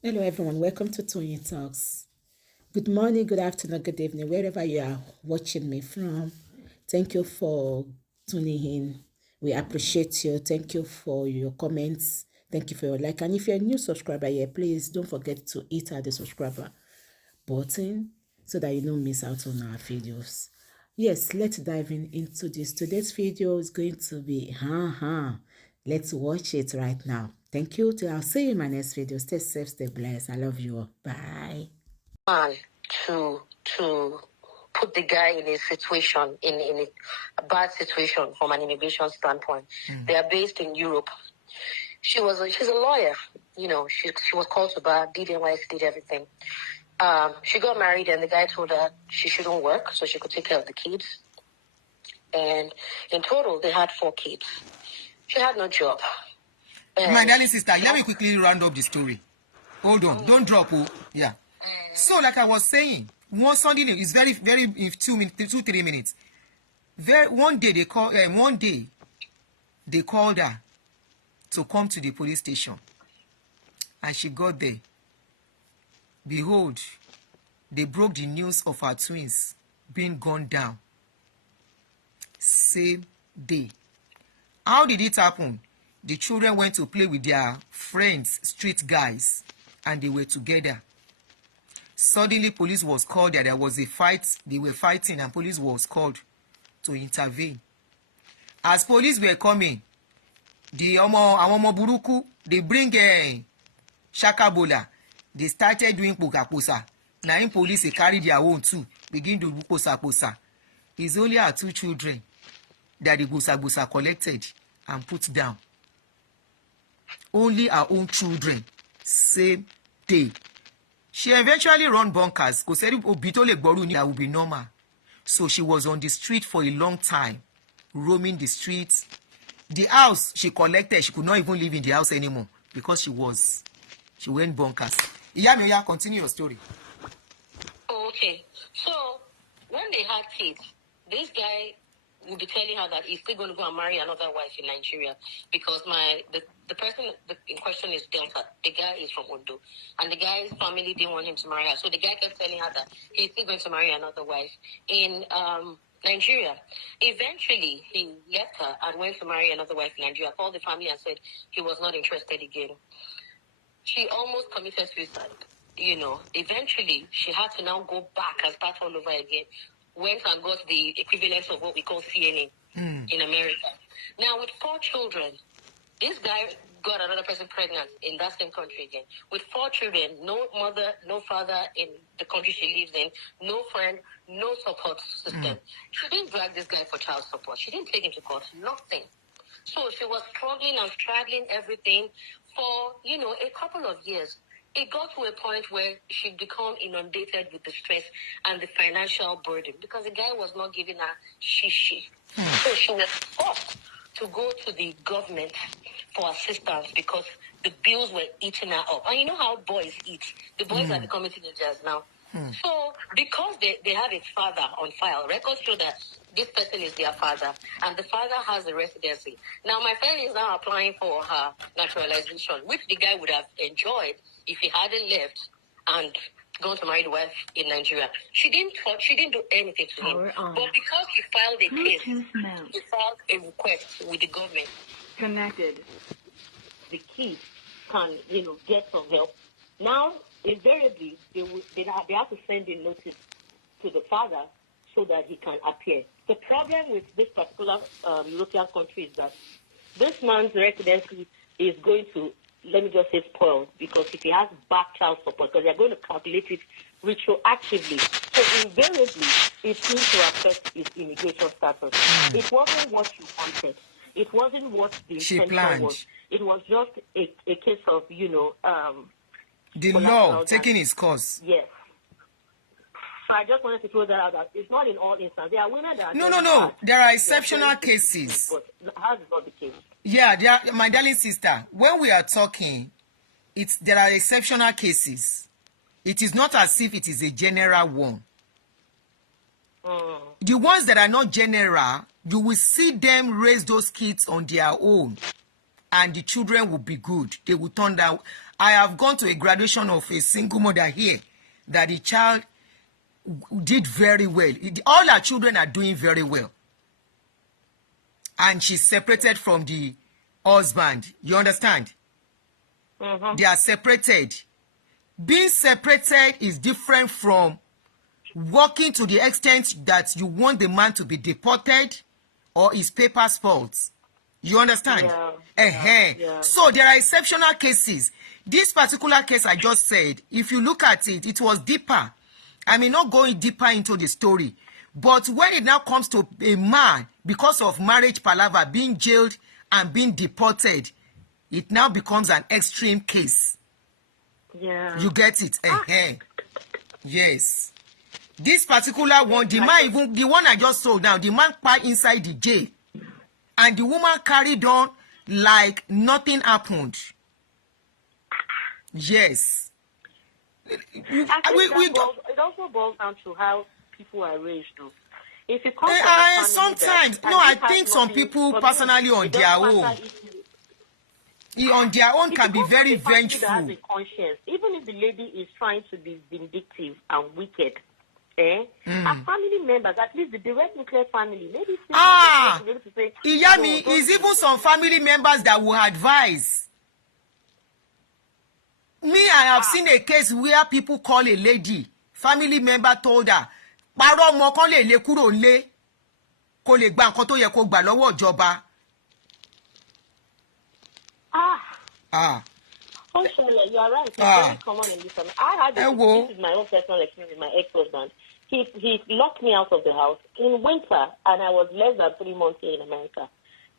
Hello, everyone. Welcome to Tony Talks. Good morning, good afternoon, good evening, wherever you are watching me from. Thank you for tuning in. We appreciate you. Thank you for your comments. Thank you for your like. And if you're a new subscriber here, please don't forget to hit the subscriber button so that you don't miss out on our videos. Yes, let's dive into this. Today's video is going to be, let's watch it right now. Thank you. I'll see you in my next video. Stay safe, stay blessed. I love you all. Bye. To put the guy in a situation, in a bad situation from an immigration standpoint. They are based in Europe. She's a lawyer. She was called to bar, did NYC, did everything. She got married and the guy told her she shouldn't work so she could take care of the kids. And in total, they had 4 kids. She had no job. My darling sister, let me quickly round up the story. Hold on, don't drop. Yeah. So, like I was saying, one Sunday is very, very in 2-3 minutes. One day they called her to come to the police station, and she got there. Behold, they broke the news of her twins being gunned down. Same day. How did it happen? The children went to play with their friends, street guys, and they were together. Suddenly, police was called. There was a fight. They were fighting, and police was called to intervene. As police were coming, the Omo Buruku, they bring Shakabola. They started doing posa. Now, in police, they carry their own too, begin to do posa. It's only our 2 children that the posa collected and put down. Only our own children, same day. She eventually run bunkers because that would be normal. So she was on the street for a long time, roaming the streets. The house she collected, she could not even live in the house anymore because she went bunkers. Iyamiya, continue your story. Okay. So when they had kids, this guy will be telling her that he's still going to go and marry another wife in Nigeria because the person in question is Delta. The guy is from Ondo. And the guy's family didn't want him to marry her. So the guy kept telling her that he's still going to marry another wife in Nigeria. Eventually, he left her and went to marry another wife in Nigeria, called the family and said he was not interested again. She almost committed suicide. Eventually, she had to now go back and start all over again. Went and got the equivalent of what we call CNA in America. Now, with 4 children, this guy got another person pregnant in that same country again. With 4 children, no mother, no father in the country she lives in, no friend, no support system. She didn't drag this guy for child support. She didn't take him to court, nothing. So she was struggling and straddling everything for, a couple of years. It got to a point where she'd become inundated with the stress and the financial burden because the guy was not giving her shishi. So she was forced to go to the government for assistance because the bills were eating her up. And you know how boys eat. The boys are becoming teenagers now. So because they have a father on file, records show that this person is their father, and the father has a residency. Now, my friend is now applying for her naturalization, which the guy would have enjoyed if he hadn't left and gone to marry the wife in Nigeria. She didn't do anything to him. But because he filed a case, he filed a request with the government. Connected. The kids can, get some help. Now, invariably, they have to send a notice to the father so that he can appear. The problem with this particular European country is that this man's residency is going to, let me just say, spoil, because if he has back child support, because they're going to calculate it retroactively. So invariably, it's going to affect his immigration status. It wasn't what you wanted. It wasn't what the intention was. It was just a case of, the law taking its course. Yes. I just wanted to throw that out. That it's not in all instances. There are women that No. There are exceptional cases. But how is not the case? Yeah, my darling sister, when we are talking, there are exceptional cases. It is not as if it is a general one. The ones that are not general, you will see them raise those kids on their own, and the children will be good. They will turn out. I have gone to a graduation of a single mother here that the child did very well. All her children are doing very well. And she's separated from the husband. You understand? Mm-hmm. They are separated. Being separated is different from working to the extent that you want the man to be deported or his papers fault. You understand? Yeah. So there are exceptional cases. This particular case I just said, if you look at it, it was deeper. I may not go deeper into the story. But when it now comes to a man, because of marriage palaver, being jailed and being deported, it now becomes an extreme case. Yeah. You get it? Yes. This particular one, the man even, the one I just told now, the man pied inside the jail. And the woman carried on like nothing happened. Yes. It also boils down to how people are raised, though. If you come from a family sometimes, that, no, I think some people personally on their own. On their own can be very vengeful. That has a conscience. Even if the lady is trying to be vindictive and wicked, her family members, at least the direct nuclear family, maybe to say, Iyami, is even some family members that will advise. Me, I have seen a case where people call a lady, family member told her, "Paro ọmọ kan lè lé kúrò nílé, kó lè gba nǹkan tó yẹ kó gbà lọ́wọ́ ìjọba." Oh, sorry, you are right. It's very common in this family. I had this is my own personal experience with my ex-husband. He locked me out of the house in winter, and I was less than 3 months here in America.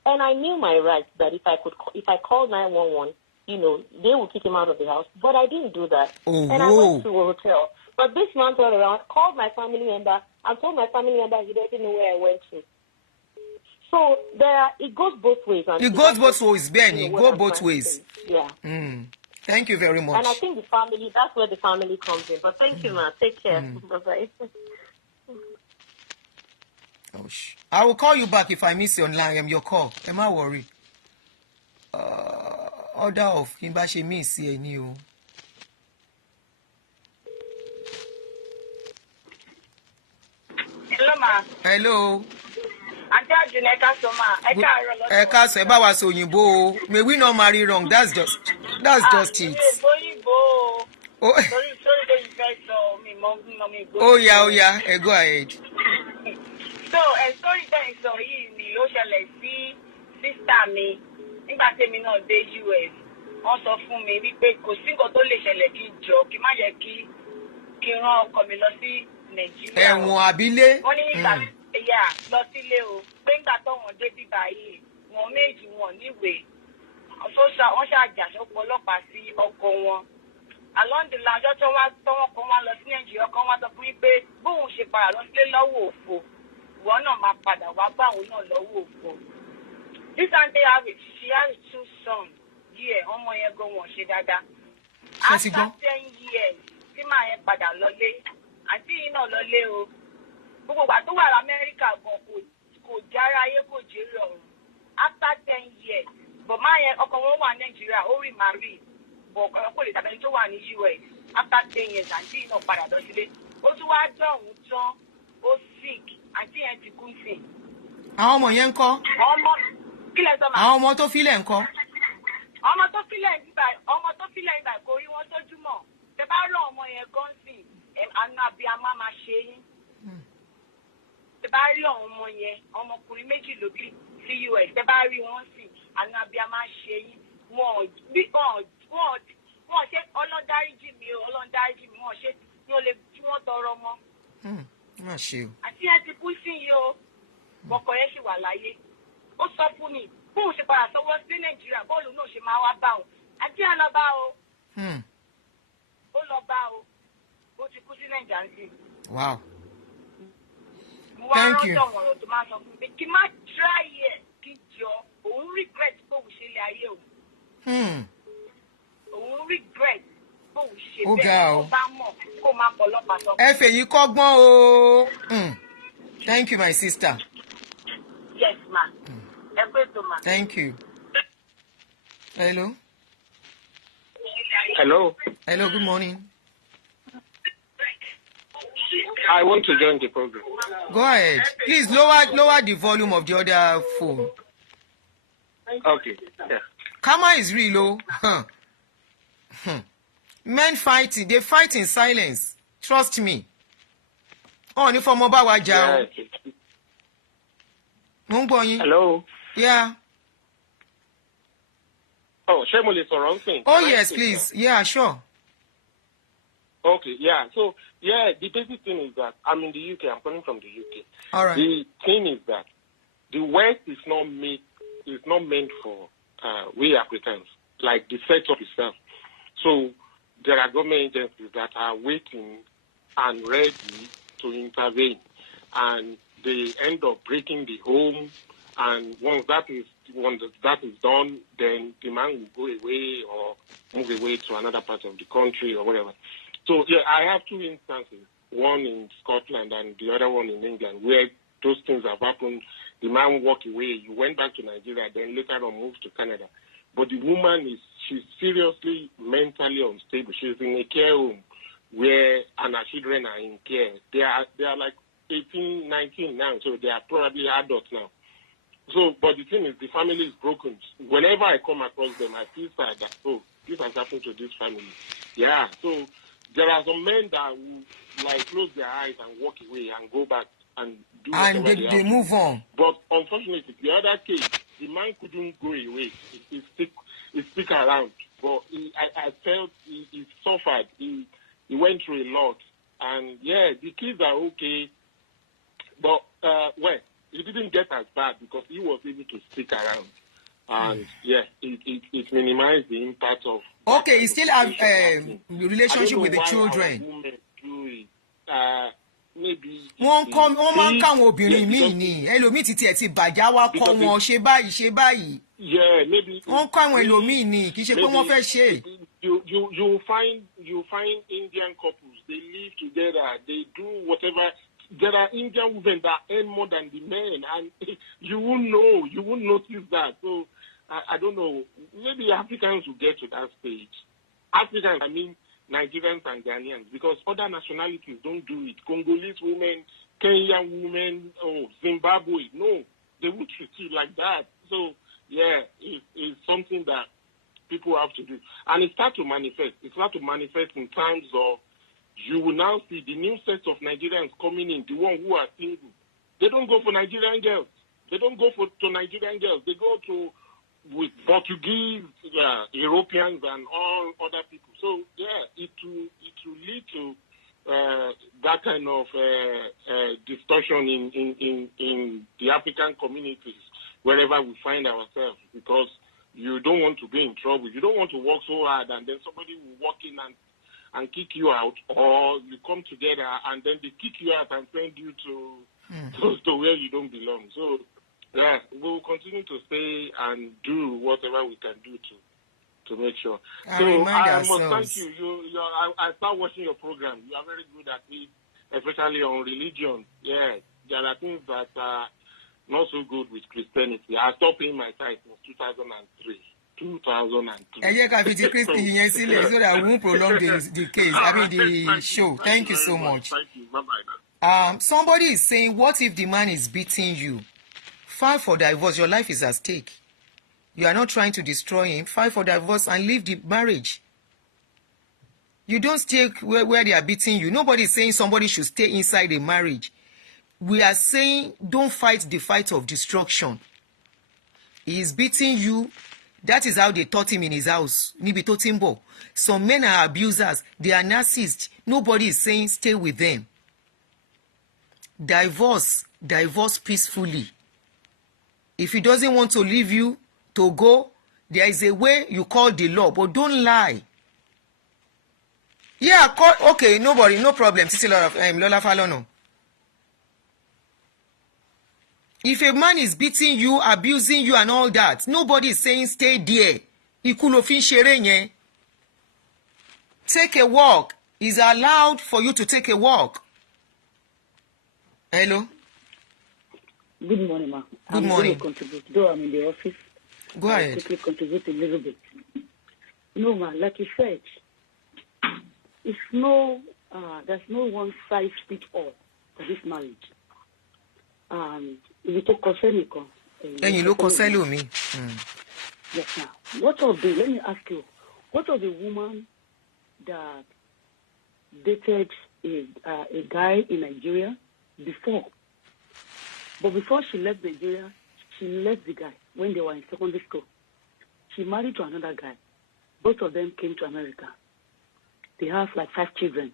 And I knew my rights that if I called 911, they would kick him out of the house. But I didn't do that. And I went to a hotel. But this man turned around, called my family member, and told my family member he doesn't know where I went to. So it goes both ways. It goes both ways, Ben. It goes both ways. Yeah. Thank you very much. And I think that's where the family comes in. But thank you, man. Take care. Bye-bye. I will call you back if I miss your line. Your call. Am I worried? Order of Kimbashi miss here. Hello, ma. Hello. Aunty Adunni, ẹ káàsán, ẹ bá wa sọ òyìnbó o. May we not marry wrong. That's just it. Oh yeah, go ahead. So, story time sọ yìí ni ó ṣẹlẹ̀ sí sísá mi nígbà tèmi náà dé US. Wọ́n sọ fún mi wípé kò sí nǹkan tó lè ṣẹlẹ̀ kí n jọ kí má yẹ kí n rán ọkọ mi lọ sí Nàìjíríà. Ẹ̀wọ̀n àbílé. Wọ́n ní nígbà lọ sílé o pé nígbà táwọn dé bíbá yìí wọn méjì wọn níwèé wọ́n ṣàjàṣọ ọlọ́pàá sí ọkọ wọn. Along the line ọjọ́ tọ́wọ́ kan wá lọ sí Nàìjíríà kan wá sọ fún mi pé bóun ṣe padà lọ sílé lọ́wọ́ òfo ìwọ náà máa padà wá bá òun náà lọ́wọ́ òfo. This aunty she has 2 sons. Ọmọ yẹn gan wọn ṣe dáadáa. After 10 years tí màá yẹn padà lọlé àti yìí náà lọlé o. Gbogbo ìgbà tó wà l'Amẹ́ríkà gan kò jára ayé kò jèrè ọ̀run. After 10 years but máa yẹn ọkọ wọn wà Nàìjíríà ó rí màrí but ọ̀rọ̀ kò lè tàbí tó wà ní US. After 10 years àti yìí náà padà lọ sílé. Ó tún wá dọ̀hún tán ó sick àti yẹn ti kú sí. Àwọn ọmọ yẹn ń kọ́. Ọmọ kílẹ̀ sọ ma. Àwọn ọmọ tó filẹ̀ ń kọ́. Ọmọ tó filẹ̀ nígbà kò rí wọn sójúmọ́. Tẹ bá rán ọmọ yẹn gan sí àna abiyamọ máa ṣe yín. Tẹ bá rí ọmọ yẹn ọmọkùnrin méjì ló bí sí US. Tẹ bá rí wọn sí àna abiyamọ máa ṣe yín. Wọ́n ṣe ọlọ́dáríjì mi wọ́n ṣe tí ó lè tí wọ́n tọrọ mọ́. Àti ẹ ti kú sí yìí o. Bọ̀kọ̀ yẹn ṣì wà láyé. Ó sọ fún mi bóun ṣe padà sọ́wọ́ sí Nàìjíríà bọ́ọ̀lù náà ṣe máa wá bá o. Àti ẹ lọ bá o. Ó lọ bá o. Ó ti kú sí Nàìjíríà. Wow. Thank you. Mo wá rántí ọ̀rọ̀ tó máa sọ fún mi kí n má try ẹ̀ kí jọ òun regret bóun ṣe lé ayé o. Òun regret bóun ṣe bẹ́ẹ̀ tó bá mọ̀ kó má pọ̀ lọ́pàá sọ. Ẹ fèyí kọ́gbọ́n o. Thank you, my sister. Yes, ma. Thank you. Hello. Hello. Hello, good morning. I want to join the program. Go ahead. Please lower the volume of the other phone. Okay. Yeah. Karma is real, oh. Huh. Men fighting, they fight in silence. Trust me. Oh, ni for mobile waja. Hello. Yeah. Oh, Shemoli Soronsin. Oh, yes, please. Yeah, sure. Okay, yeah. So, yeah, the basic thing is that I'm in the UK. I'm coming from the UK. All right. The thing is that the West is not meant for we Africans, like the setup itself. So there are government agencies that are waiting and ready to intervene, and they end up breaking the home. And once that is done, then the man will go away or move away to another part of the country or whatever. So yeah, I have two instances, one in Scotland and the other one in England, where those things have happened. The man walked away, he went back to Nigeria, then later on moved to Canada. But the woman she's seriously mentally unstable. She's in a care home where and her children are in care. They are like 18, 19 now, so they are probably adults now. So, but the thing is, the family is broken. Whenever I come across them, I feel sad that, oh, this has happened to this family. Yeah, so there are some men that will like close their eyes and walk away and go back and do and they move on. But unfortunately, the other case, the man couldn't go away. He stick around. But I felt he suffered. He went through a lot. And yeah, the kids are okay. But well, he didn't get as bad because he was able to stick around. And yeah, it minimized the impact of. Okay, you still have relationship with the children. Maybe wọ́n máa ń káwọn obìnrin míì ní ẹlòmíì títí ẹ̀ ti bàjá wá kọ́ wọn ṣe báyìí. Yeah, maybe. wọ́n kọ́ àwọn ẹlòmíì ní kì í ṣe pé wọ́n fẹ́ ṣe. You find Indian couples, they live together, they do whatever. There are Indian women that earn more than the men, and you won't notice that. So I don't know. Maybe Africans will get to that stage. Africans, I mean Nigerians and Ghanaians, because other nationalities don't do it. Congolese women, Kenyan women, Zimbabwe, no, they would treat it like that. So yeah, it's something that people have to do, and it starts to manifest. It starts to manifest in terms of. You will now see the new set of Nigerians coming in, the ones who are single. They don't go for Nigerian girls. They don't go to Nigerian girls. They go with Portuguese, Europeans, and all other people. So, yeah, it will lead to that kind of distortion in the African communities, wherever we find ourselves, because you don't want to be in trouble. You don't want to work so hard, and then somebody will walk in and kick you out, or you come together and then they kick you out and send you to where you don't belong. So, yeah, we'll continue to stay and do whatever we can do to make sure. So I must thank you. I start watching your program. You are very good at it, especially on religion. Yeah, there are things that are not so good with Christianity. I stopped paying my tithe in 2003. 2002. ẹ jẹ́ ká fi ti Christy yẹn sílẹ̀ so that we won't prolong the case, the show. Thank you so much. Thank you. Bye-bye. Somebody is saying, what if the man is beating you? File for divorce. Your life is at stake. You are not trying to destroy him. File for divorce and leave the marriage. You don't stay where they are beating you. Nobody is saying somebody should stay inside a marriage. We are saying don't fight the fight of destruction. He is beating you. That is how they taught him in his house. Níbi tó ti ń bọ̀. Some men are abusers. They are narcissists. Nobody is saying stay with them. Divorce peacefully. If he doesn't want to leave you to go, there is a way you call the law, but don't lie. Yeah, okay, no problem. Títí Lọ́lá Fálọ́nà. If a man is beating you, abusing you and all that, nobody is saying stay there. Ikú ló fi ń ṣeré yẹn. Take a walk. It's allowed for you to take a walk. Hello? Good morning, ma. Good morning. I'm going to contribute, though I'm in the office. Go ahead. Quickly contribute a little bit. No, ma, like you said, It's no, there's no one size fits all for this marriage. If you talk concerning, ẹ̀yin ló kọ sẹ́lòmíì. yes, now. Let me ask you, what of the woman that dated a guy in Nigeria before? But before she left Nigeria, she left the guy when they were in secondary school. She married to another guy. Both of them came to America. They have like 5 children.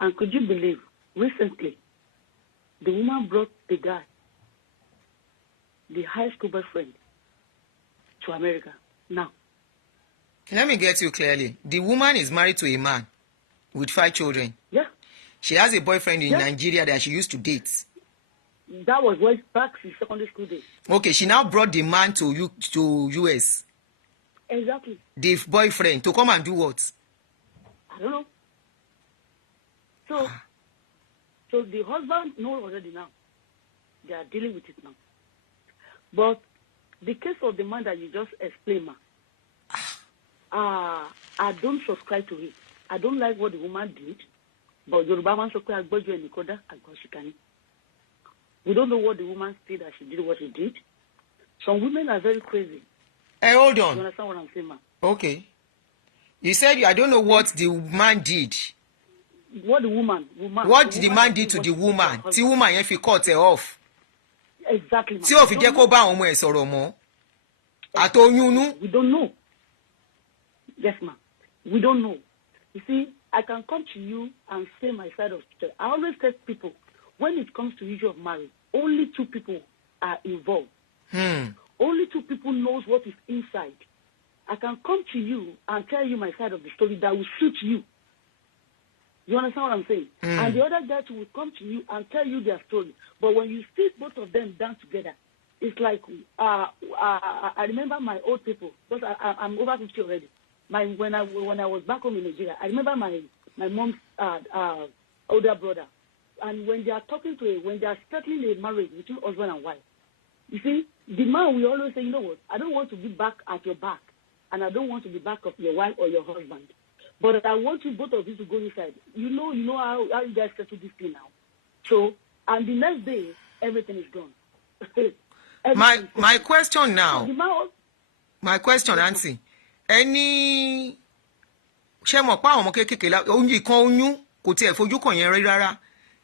And could you believe, recently, the woman brought the guy, the high school boyfriend, to America. Now, Let me get you clearly. The woman is married to a man with 5 children. yeah, She has a boyfriend in Yeah. Nigeria that she used to date. that was way back in secondary school days. Okay, she now brought the man to US. Exactly. The boyfriend to come and do what? I don't know. So the husband knows already now. They are dealing with it now. But the case of the man that you just explained, ma, I don't subscribe to it. I don't like what the woman did. But Yoruba man so I got you and Nikoda, I got Shikani. We don't know what the woman said that she did what she did. Some women are very crazy. Hey, hold You on. understand what I'm saying, ma? Okay. You said I don't know what the man did. What the woman What the man did to the woman? Tí woman yẹn fi cut her off. Exactly, ma. Tí ò fi jẹ́ kó bá àwọn ọmọ ẹ̀ sọ̀rọ̀ mọ́. Àtọyún inú. We don't know. Yes, ma'am. We don't know. You see, I can come to you and say my side of the story. I always tell people, when it comes to issue of marriage, only 2 people are involved. Only 2 people knows what is inside. I can come to you and tell you my side of the story that will suit you. You understand what I'm saying? And the other guy will come to you and tell you their story. But when you sit both of them down together, it's like I remember my old people, because I'm over 50 already. When I was back home in Nigeria, I remember my mom's older brother, and when they are when they are settling a marriage between husband and wife, you see, the man will always say, you know what, I don't want to be back at your back, and I don't want to be back of your wife or your husband, but I want you both of you to go inside. You know how you guys settle this thing now. So, and the next day, everything is gone. My question now. So the man, My question, Aunty. Ṣé mọ̀ pé àwọn ọmọ kéékèèké oyún kan oyún kò tiẹ̀ fojú kàn yẹn rí rárá.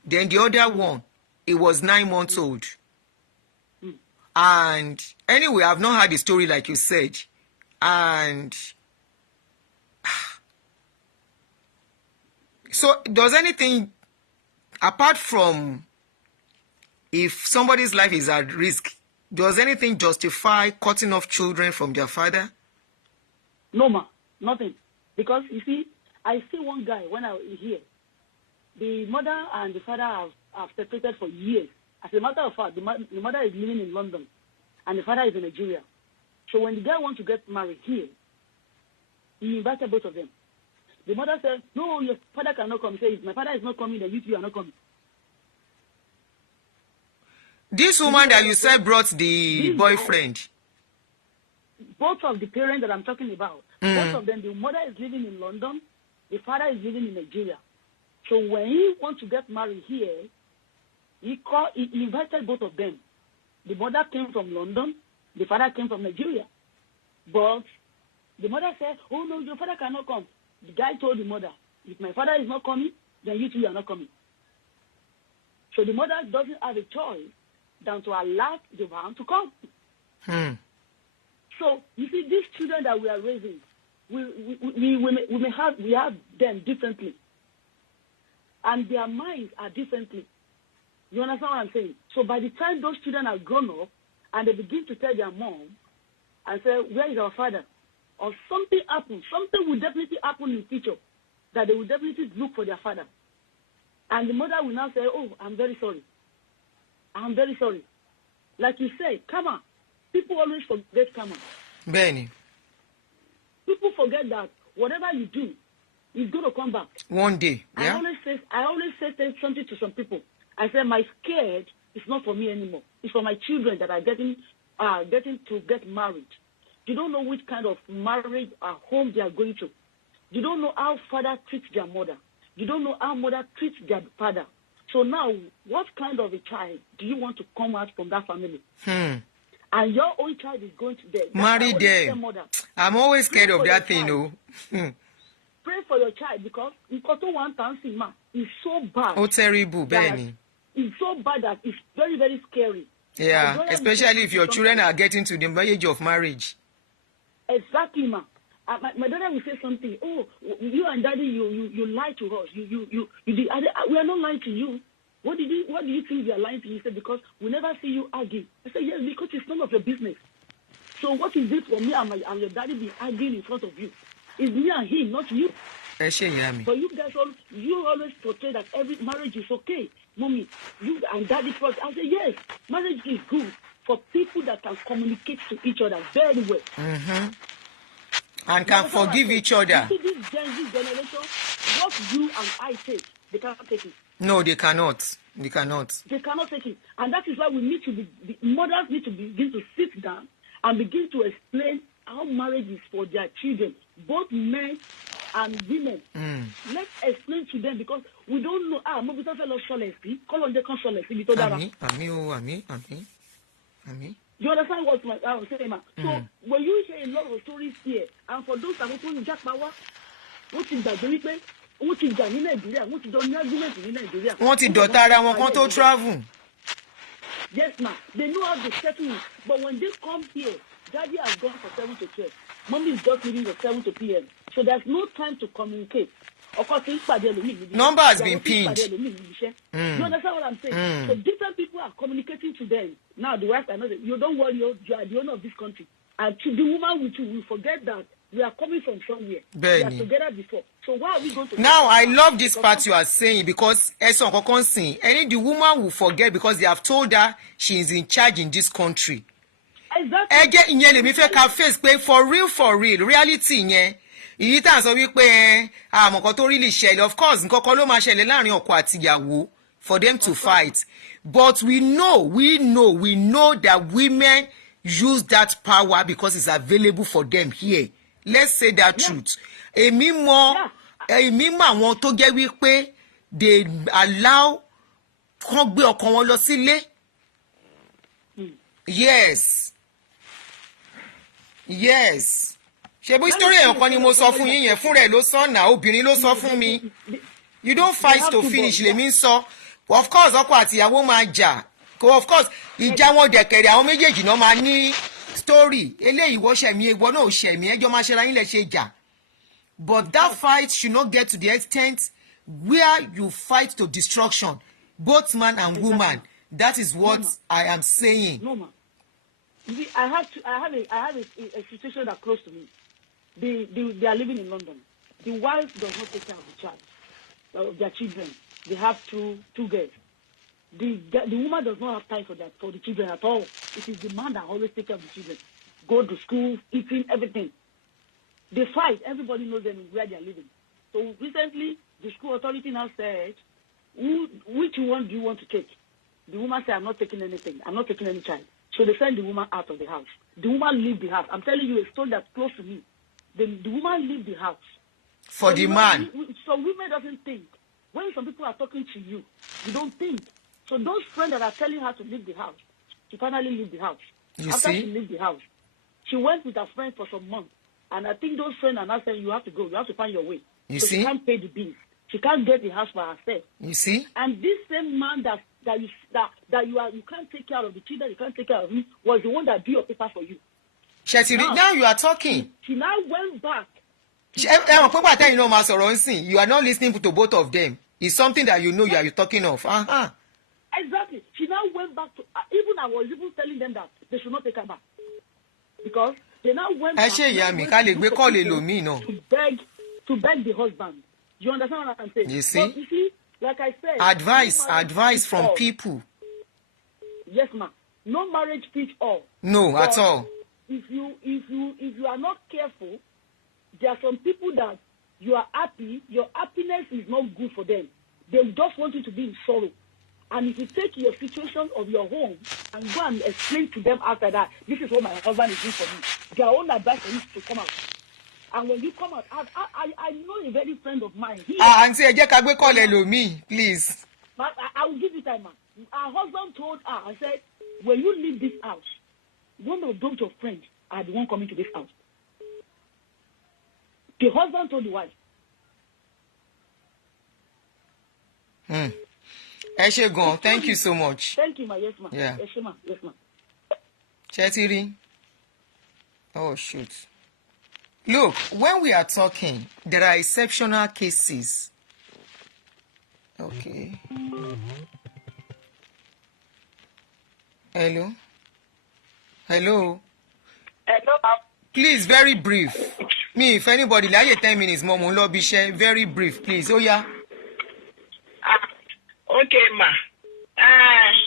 Then the other one, it was 9 months old. And anyway, I've not heard the story like you said. And so does anything, apart from if somebody's life is at risk, does anything justify cutting off children from their father? no, ma, nothing. Because, you see, I see one guy when I was here. The mother and the father have separated for years. As a matter of fact, the mother is living in London, and the father is in Nigeria. So when the guy wants to get married here, he invited both of them. The mother said, no, your father cannot come. He said, if my father is not coming, then you two are not coming. This woman that you said brought the boyfriend. Both of the parents that I'm talking about, both of them, the mother is living in London, the father is living in Nigeria. So when he wants to get married here, he invited both of them. The mother came from London, the father came from Nigeria. But the mother said, oh no, your father cannot come. The guy told the mother, if my father is not coming, then you two are not coming. So the mother doesn't have a choice than to allow the man to come. So you see, these children that we are raising, we have them differently, and their minds are differently. You understand what I'm saying? So by the time those children are grown up and they begin to tell their mom and say, where is our father? Or something happens, something will definitely happen in the future that they will definitely look for their father. And the mother will now say, oh, I'm very sorry. I'm very sorry. Like you say, karma. People always forget karma. Benny. People forget that whatever you do is going to come back. One day, yeah? I always say something to some people. I say, my scared is not for me anymore. It's for my children that are getting to get married. You don't know which kind of marriage or home they are going to. You don't know how father treats their mother. You don't know how mother treats their father. So now, what kind of a child do you want to come out from that family? And your own child is going to there. Marry them. I'm always scared of that thing, no. Pray for your child because one is so bad. Oh, terrible, Benny. It's so bad that it's very, very scary. Yeah, especially if your children are getting to the age of marriage. Exactly, ma. My daughter will say something. Oh, you and daddy, you lie to us. You we are not lying to you. What do you think we are lying to you? He said, because we never see you argue. I said, yes, because it's none of your business. So what is it for me and your daddy be arguing in front of you? It's me and him, not you. But you guys always portray that every marriage is okay. Mommy, you and daddy first. I say, yes, marriage is good for people that can communicate to each other very well. And can forgive each other. You see this generation, what you and I take, they cannot take it. No, they cannot. They cannot. They cannot take it. And that is why we need to the mothers need to begin to sit down and begin to explain how marriage is for their children, both men and women. Let's explain to them because we don't know. You understand what I was saying, ma? So when you hear a lot of stories here, and for those that want to jack power, what is that? What is that in Nigeria? What is the argument in Nigeria? What is the travel? Yes, ma. They know how to settle it. But when they come here, daddy has gone for 7 to 12. Mommy is just leaving at 7 to p.m. So there's no time to communicate. Of course, number has been pinned. You understand what I'm saying? So different people are communicating to them. Now the wife another. You don't worry, you are the owner of this country. And to the woman with you, we forget that we are coming from somewhere. We are together before. So why are we going to? Now I love this part you are saying because any the woman will forget because they have told her she is in charge in this country. Exactly. For real, reality ìyí tá à ń sọ wípé àmọ̀kan tó rí lè ṣẹlẹ̀ of course nǹkan kan ló máa ṣẹlẹ̀ láàrin ọkọ àti ìyàwó for them to fight but we know that women use that power because it's available for them here let's say that truth èmi mọ̀ àwọn tó jẹ́ wípé they allow kán gbé ọkọ wọn lọ sílé yes. ṣe bó story ẹ̀yàn kan ni mo sọ fún yín yẹn fúnra ẹ̀ ló sọ náà obìnrin ló sọ fún mi you don't fight to finish lèmi ń sọ of course ọkọ àti ìyàwó máa jà of course ìjà wọn dẹ̀kẹ̀rẹ̀ àwọn méjèèjì náà máa ní story eléyìí wọ́n ṣẹ̀mí egbò náà ò ṣẹ̀mí ẹjọ́ máa ṣe ra yín lẹ̀ ṣe jà but that fight should not get to the extent where you fight to destruction both man and woman that is what I am saying. No, ma. You see, I have a situation that close to me. They are living in London. The wife does not take care of the child, of their children. They have two girls. The woman does not have time for the children at all. It is the man that always takes care of the children. Go to school, eating, everything. They fight. Everybody knows them where they are living. So recently, the school authority now said, which one do you want to take? The woman said, I'm not taking anything. I'm not taking any child. So they send the woman out of the house. The woman leave the house. I'm telling you a story that's close to me. The woman leave the house. For the man. So women doesn't think. When some people are talking to you, you don't think. So those friends that are telling her to leave the house, she finally leave the house. After she leave the house, she went with her friends for some months. And I think those friends are now saying, you have to go. You have to find your way. You so see? She can't pay the bills. She can't get the house for herself. You see? And this same man that you can't take care of the children, you can't take care of him, was the one that drew your paper for you. Now you are talking. She now went back. You are not listening to both of them. It's something that you are talking of. Exactly. She now went back to I was even telling them that they should not take her back. Because they now went back to beg the husband. You understand what I'm saying? You see? But you see, like I said, advice from people. Yes, ma'am. No marriage fits all. No, but at all. If you are not careful, there are some people that you are happy, your happiness is not good for them. They just want you to be in sorrow. And if you take your situation of your home and go and explain to them after that, this is what my husband is doing for me, their own advice for you to come out. And when you come out, I know a very friend of mine. Aunty, ẹ jẹ́ ká gbé call ẹlòmíì, please. But I will give you time, man. Her husband told her, I said, when you leave this house, one of those your friends are the one coming to this house. The husband told the wife. Ẹ ṣé gan, thank you so much. Thank you, ma. Yes, ma. Yeah. Yes, ma. Yes, ma. Chetiri. Oh, shoot. Look, when we are talking, there are exceptional cases. Okay. Hello? Hello? Hello. Please, very brief. Me, if anybody, like 10 minutes, mom, lobby share, very brief, please. Oh, yeah. Okay, ma.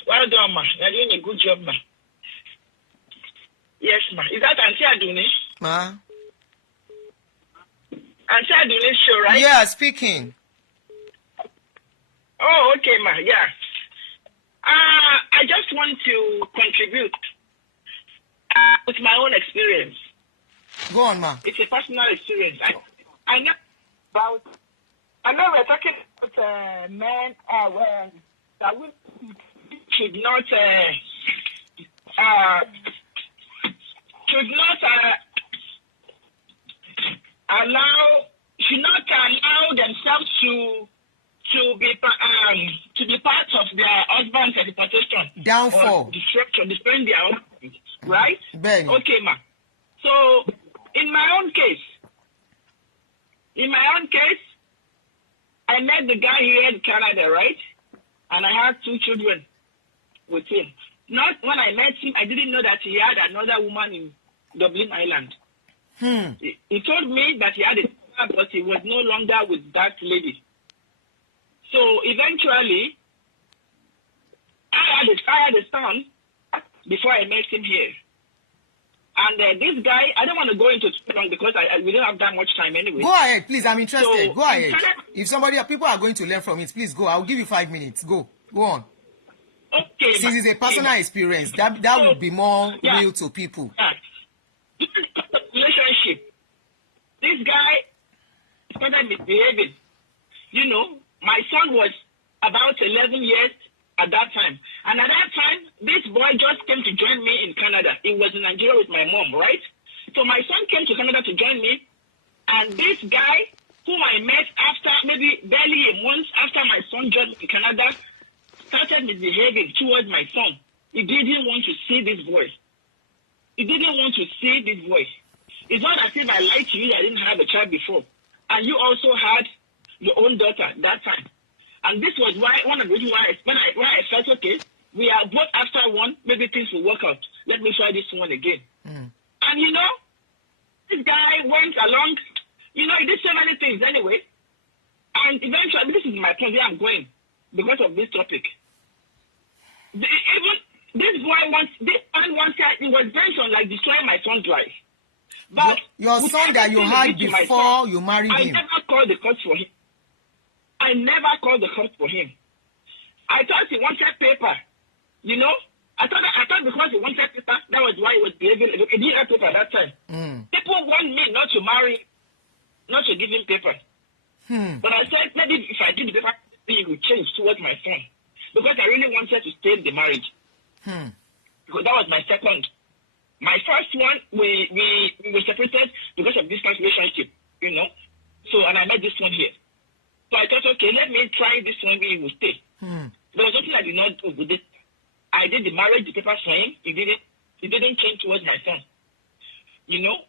Well done, ma. You're doing a good job, ma. Yes, ma. Is that Aunty Adunni? Ma? Aunty Adunni show, right? Yeah, speaking. Oh, okay, ma. Yeah. I just want to contribute with my own experience. Go on, ma. It's a personal experience. I know about. I know we're talking about men that we should not allow themselves to be part of their husband's deportation. Downfall. Or destruction, destroying their own, right? Ben. Okay, ma. So in my own case, I met the guy here in Canada, right? And I had 2 children with him. Not when I met him, I didn't know that he had another woman in Dublin Island. He told me that he had a child, but he was no longer with that lady. So eventually, I had a son before I met him here. And this guy, I don't want to go into too long because we don't have that much time anyway. Go ahead, please. I'm interested. So, go ahead. If people are going to learn from it, please go. I'll give you 5 minutes. Go on. Okay. Since it's a personal experience, that would be more real to people. This relationship, this guy started misbehaving. You know, my son was about 11 years at that time. And at that time, this boy just came to join me in Canada. He was in Nigeria with my mom, right? So my son came to Canada to join me. And this guy, whom I met after maybe barely a month after my son joined me in Canada, started misbehaving towards my son. He didn't want to see this boy. It's not as if I lied to you, I didn't have a child before. And you also had your own daughter that time. And this was one of the reasons why I felt, okay, we are both after one, maybe things will work out. Let me try this one again. And you know, this guy went along, you know, he did so many things anyway. And eventually, this is my point where I'm going because of this topic. Even this boy he was bent on like destroying my son's life. But your son that you had before you married him. I never called the court for him. I thought he wanted paper, you know. I thought because he wanted paper, that was why he was behaving. He didn't have paper at that time. People want me not to marry, not to give him paper. But I said maybe if I give the paper, he will change towards my son because I really wanted to stay in the marriage. Because that was my second. My first one, we were separated because of distance relationship, you know. So and I met this one here. So I thought, okay, let me try this one, maybe he will stay. There was something I did not do with it. I did the marriage, the papers for him. He didn't change towards my son. You know?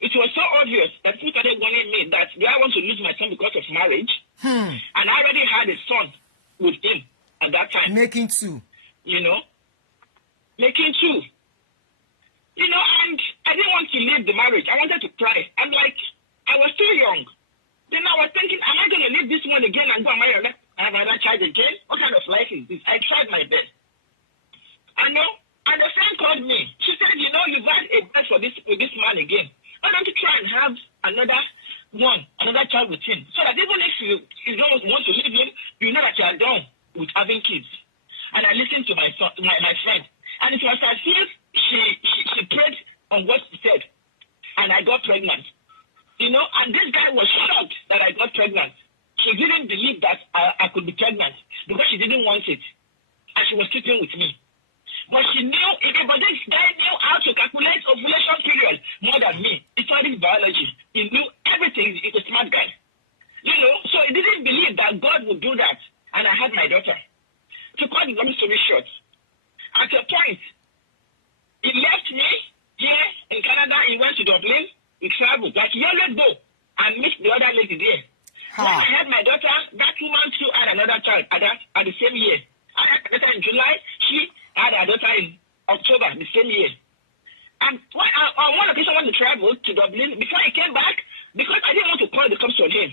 It was so obvious that people started warning me that do I want to lose my son because of marriage? And I already had a son with him at that time. Making 2. You know? Making 2. You know, and I didn't want to leave the marriage. I wanted to try. I'm like, I was too young. Then I was thinking, am I going to leave this one again and go and marry another child again? What kind of life is this? I tried my best. I know. And a friend called me. She said, you know, you've had a bet with this man again. Why don't you try and have another child with him? So that even if you don't want to leave him, you know that you are done with having kids. And I listened to my friend. And it was as if she prayed on what she said. And I got pregnant. You know, and this guy was shocked that I got pregnant. She didn't believe that I could be pregnant because she didn't want it. And she was sleeping with me. But she knew, but this guy knew how to calculate ovulation period more than me. He studied biology. He knew everything. He's a smart guy. You know, so he didn't believe that God would do that. And I had my daughter. To cut the long story short, at a point, he left me here in Canada. He went to Dublin. He traveled. Like, he always go and meet the other lady there. When I had my daughter, that woman too had another child at the same year. I had my daughter in July. She had her daughter in October the same year. And on one occasion, when he traveled to Dublin, before he came back, because I didn't want to call the cops on him,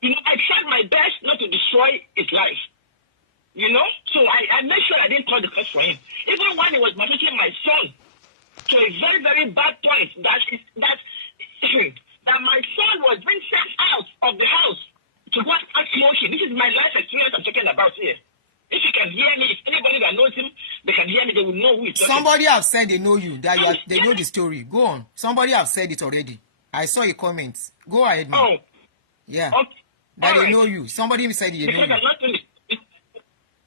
you know, I tried my best not to destroy his life. You know? So I made sure I didn't call the cops for him. Even when he was maltreating my son to a very, very bad point that my son was being sent out of the house to go and smoking. This is my life experience I'm talking about here. If you can hear me, if anybody that knows him, they can hear me, they will know who is talking. Somebody have said they know you, they know the story. Go on. Somebody have said it already. I saw your comments. Go ahead, man. Oh. Yeah. Okay. That All they right. know you. Somebody said they know Because you. I'm not doing it.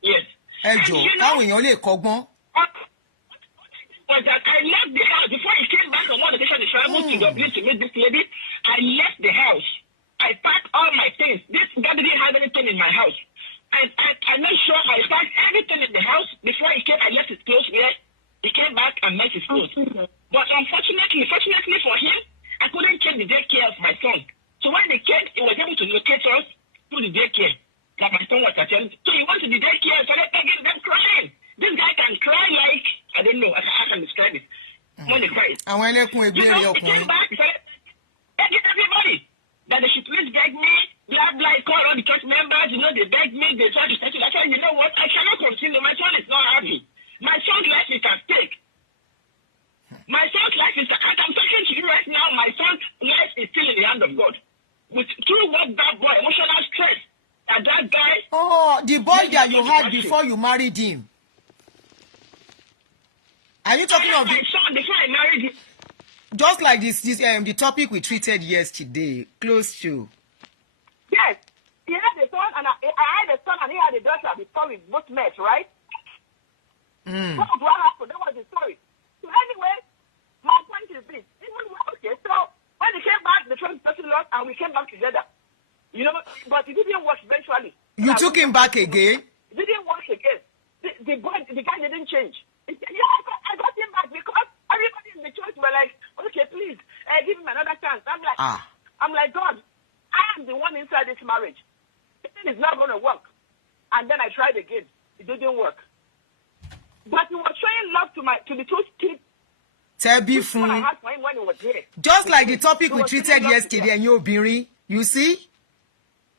Yes. Ẹ jọ̀ọ́, káwọn èèyàn lè kọ́gbọ́n. Was that I left the house before he came back on one occasion. He traveled to Dublin to meet this lady. I left the house. I packed all my things. This guy didn't have anything in my house. I made sure I packed everything in the house before he came. I left his clothes there. He came back and met his clothes. But fortunately for him, I couldn't check the daycare of my son. So when they came, he was able to locate us through the daycare. Like my son was attending. So he went to the daycare and started begging them, crying. This guy can cry like, I don't know, I can describe it. When they cry. Àwọn ẹlẹ́kùn You ẹgbẹ́ know, he came ọkùnrin. back, he started begging everybody that they should please beg me. Blah, call all the church members, you know, they begged me, they tried to settle. I said, you know what, I cannot continue. My son is not happy. My son's life is at stake. My son's life is, as I'm talking to you right now, my son's life is still in the hand of God. Through what that boy, emotional stress, that guy. Oh, the boy that you had before you married him. Are you talking of my son before I married him? just like this the topic we treated yesterday, close to? Yes. He had a son, and I had a son, and he had a daughter before we both met, right? What happened? That was the story. So anyway, my point is this. Okay, so when he came back, the trust person lost, and we came back together. You know, but it didn't work eventually. You took him back again? It didn't work again. The guy didn't change. He said, yeah, I got him back because everybody in the church were like, okay, please, give him another chance. I'm like, God, I am the one inside this marriage. This thing is not going to work. And then I tried again. It didn't work. But he was showing love to the two kids. Tẹ́bí I fún. had for him when he was here. Just like the topic He we was treated showing love to yesterday, them. ẹ̀yin obìnrin, you see?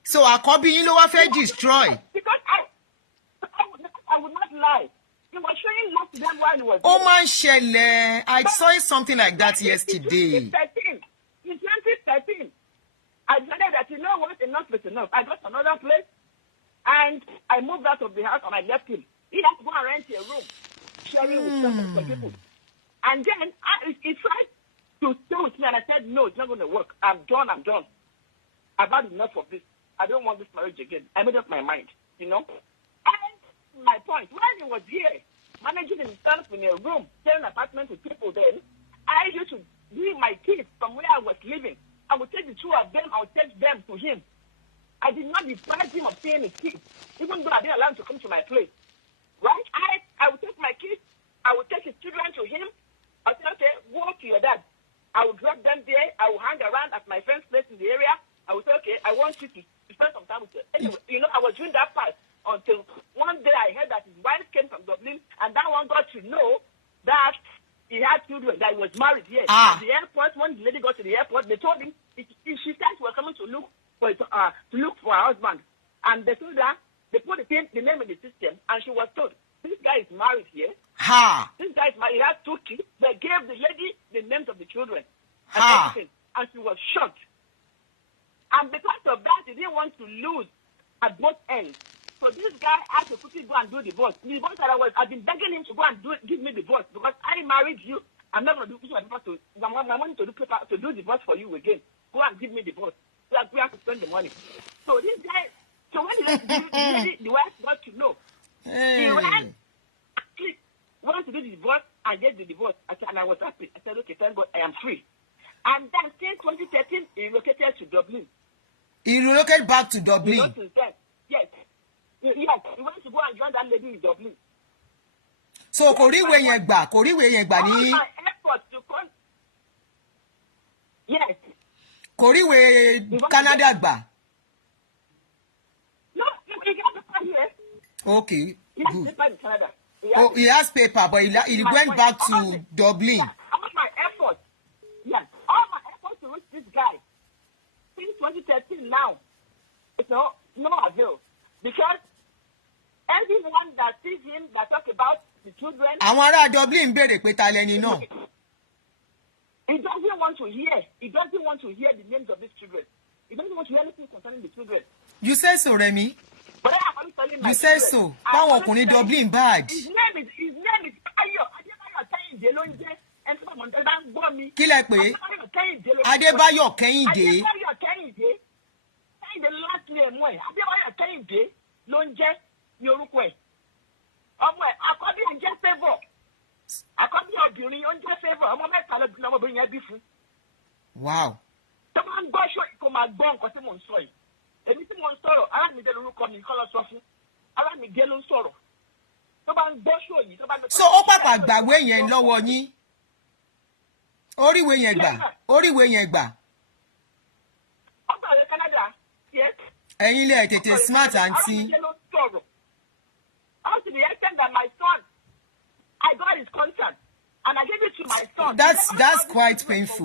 So àkọ́bí yín ló wá fẹ́ destroy. Because I would not lie. He was showing love to them while he was Ó here. máa ń ṣẹlẹ̀. I saw something like that yesterday. In 2013, I decided that, you know what, enough is enough. I got another place, and I moved out of the house, and I left him. He had to go and rent a room, sharing with some people. And then he tried to stay with me, and I said, no, it's not going to work. I'm done. I've had enough of this. I don't want this marriage again. I made up my mind, you know. And my point, when he was here, managing himself in a room, sharing an apartment with people then, I used to bring my kids from where I was living. I would take the two of them, I would take them to him. I did not deprive him of seeing his kids, even though I didn't allow him to come to my place. Right? I would take my kids, I would take his children to him. I would say, okay, go to your dad. I would drop them there. I would hang around at my friend's place in the area. I would say, okay, I want you to spend some time with him. Anyway, you know, I was doing that part until one day I heard that his wife came from Dublin, and that one got to know that he had children, that he was married, yes. At the airport, when the lady got to the airport, they told him, she said she was coming to look for her husband. And they told her, they put the name in the system, and she was told, this guy is married here. This guy is married, he has 2 kids. They gave the lady the names of the children. And everything. And she was shocked. And because of that, he didn't want to lose at both ends. So this guy had to quickly go and do divorce. The divorce that I've been begging him to go and give me divorce because I married you. I'm not going to do my money to do divorce for you again. go and give me divorce. So we have to spend the money. So this guy, so when the wife got to know, he ran, actually wanted to do the divorce and get the divorce. And I was happy. I said, okay, thank God, I am free. And then since 2013, he relocated to Dublin. He relocated back to Dublin. Yes. Yes, he wants to go and join that lady in Dublin. So kò ríwèé yẹn gbà ní. All my efforts to come. Yes. Kò ríwèé Canada gbà. No, he got the paper here. Okay, He has good. paper in Canada. He has paper, but he went back to Dublin. Yeah, all my efforts. Yes, all my efforts to reach this guy since 2013 now. It's no avail. Because everyone that sees him that talk about the children. Àwọn ará Dublin béèrè pé ta lẹni náà. He doesn't want to hear. He doesn't want to hear the names of these children. He doesn't want to hear anything concerning the children. You say so, Remy? But I am telling my You say children. so. Báwọn ọkùnrin Dublin bad. His name is Ayo. Adébáyọ̀ Kẹ́hìndé ló ń jẹ́. Ẹni tí mo bá ń gbọ́ mi. Kí lẹ pè? Adébáyọ̀ Kẹ́hìndé ló ń jẹ́. Adébáyọ̀ Kẹ́hìndé. Adébáyọ̀ Kẹ́hìndé. Kẹ́hìndé last name ẹ̀. Adébáyọ̀ Kẹ́hìndé ló ń jẹ́ ní orúkọ ẹ̀. Ọmọ ẹ̀ àkọ́bí ẹ̀ ń jẹ́ favour. Àkọ́bí obìnrin ó ń jẹ́ favour. Ọmọ mẹ́ta lọ́mọbìnrin yẹn bí fún. Wow. Tó máa ń gbọ́ ṣó kó máa gbọ́ nǹkan tí mò ń sọ yìí. Èmi tí mò ń sọ̀rọ̀ Alámìdé lórúkọ mi kọ́ lọ sọ fún. Alámìdé ló ń sọ̀rọ̀. Tó bá ń gbọ́ ṣó yìí. So ó pàpà gbàwé yẹn lọ́wọ́ yín. Oríwèé yẹn gbà. Ó gbàwé Canada. Yes. Ẹ̀yin lè tètè smart Aunty. Alámìdé ló ń sọ̀rọ̀. How to the extent that my son, I got his consent and I gave it to my son. That's quite painful.